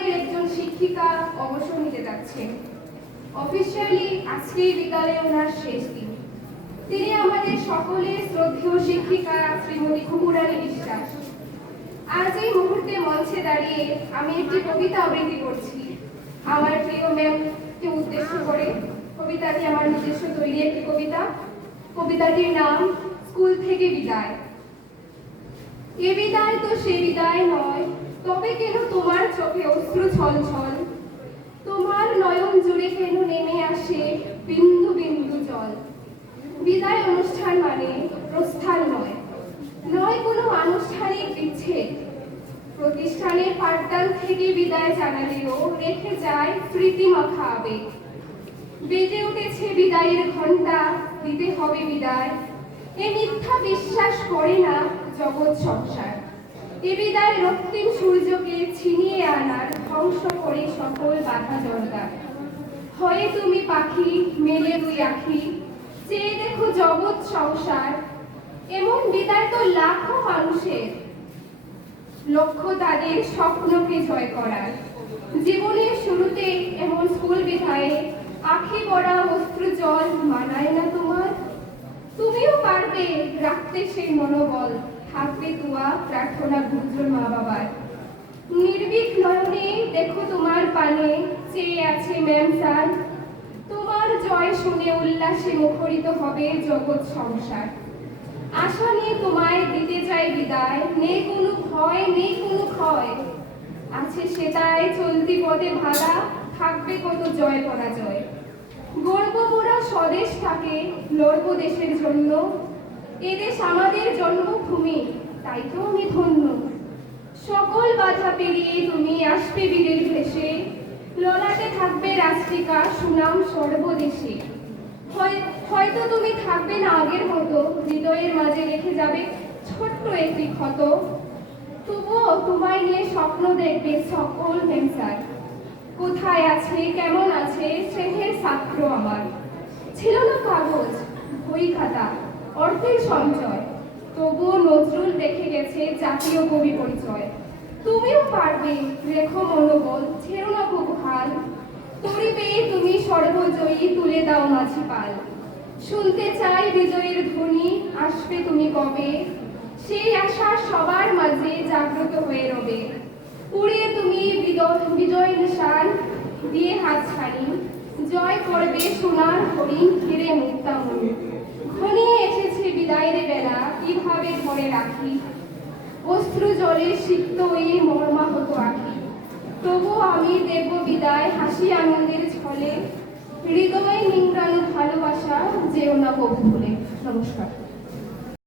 আমাদের একজন শিক্ষিকা অবসর নিতে যাচ্ছেন। অফিসিয়ালি আজকেই বিদ্যালয়ে ওনার শেষ দিন। তিনি আমাদের সকলের শ্রদ্ধেয় শিক্ষিকা শ্রীমতী খুকুরানী বিশ্বাস। আজ এই মুহূর্তে মঞ্চে দাঁড়িয়ে আমি একটি কবিতা আবৃত্তি করছি আমার প্রিয় ম্যামকে উদ্দেশ্য করে। কবিতাটি আমার নিজস্ব তৈরি একটি কবিতা। কবিতাটির নাম স্কুল থেকে বিদায়। এ বিদায় তো সে বিদায় নয়, তবে কেন তোমার চোখে অশ্রু ছলছল? তোমার নয়ন জুড়ে কেন নেমে আসে বিন্দু বিন্দু জল? বিদায় অনুষ্ঠান মানে প্রস্থান নয়, নয় কোনো আনুষ্ঠানিক বিচ্ছেদ। প্রতিষ্ঠানের পাঠদান থেকে বিদায় জানালেও রেখে যায় স্মৃতিমাখা আবেগ। বেজে উঠেছে বিদায়ের ঘণ্টা, দিতে হবে বিদায়, এ মিথ্যা বিশ্বাস করে না জগৎ সংসার। এ বিদায় রক্তিম সূর্যকে ছিনিয়ে আনার, ধ্বংস করে সকল বাধা জলদা। হয়ে তুমি পাখি মেলে দুই আখি, চেয়ে দেখো জগৎ সংসার। এমন বিদায় তো লাখো মানুষের, লক্ষ্য তাদের স্বপ্নকে জয় করার। জীবনের শুরুতে এমন স্কুল বিদায়ে আখি ভরা অশ্রু জল মানায় না তোমার? তুমিও পারবে রাখতে সেই মনোবল, থাকবে তুয়া প্রার্থনা গুঞ্জন মা বাবার। নির্ভীক নয়নে দেখো তোমার পানে চেয়ে আছে ম্যাম স্যার। তোমার জয় শুনে উল্লাসে মুখরিত হবে জগৎ সংসার। আশা নিয়ে তোমায় দিতে চাই বিদায়, নেই কোনো ভয় নেই কোনো ক্ষয়। আছে সেটাই চলতি পথে ভাড়া, থাকবে কত জয় পরাজয়। গর্ব মোরা স্বদেশ থাকে, লড়ব দেশের জন্য। এদেশ আমাদের জন্মভূমি, তাই তো আমি ধন্য। সকল বাধা পেরিয়ে তুমি আসবে বীরের ভেসে, ললাটে থাকবে রাষ্ট্রিকা সুনাম সর্বদেশে। হয়তো তুমি থাকবে না আগের মতো, হৃদয়ের মাঝে রেখে যাবে ছোট্ট একটি ক্ষত। তবুও তোমায় নিয়ে স্বপ্ন দেখবে সকল মেমসার। কোথায় আছে কেমন আছে স্নেহের ছাত্র আমার। ছিল না কাগজ বই খাতা অর্থের সঞ্চয়, তবুও নজরুল রেখে গেছে জাতীয় কবি পরিচয়। তুমিও পারবে রেখো মনোবল, ছেড়ো না খুব হাল। তরি পেয়ে তুমি সর্বজয়ী, তুলে দাও মাঝি পাল। শুনতে চাই বিজয়ের ধ্বনি, আসবে তুমি কবে? সেই আশা সবার মাঝে জাগ্রত হয়ে রবে। উড়িয়ে তুমি বিজয় নিশান দিয়ে হাত ছাড়ি, জয় করবে সোনার হরিণ ঘিরে মুক্তামণি। ঘনিয়ে এসেছে বিদায়ের বেলা, কিভাবে ধরে রাখি অশ্রু জলে সিক্ত এই মর্মাহত আঁখি। তবু আমি দেব বিদায় হাসি আনন্দের ছলে, হৃদয়ে নিংড়ানো ভালোবাসা যেও না কবু ভুলে। নমস্কার।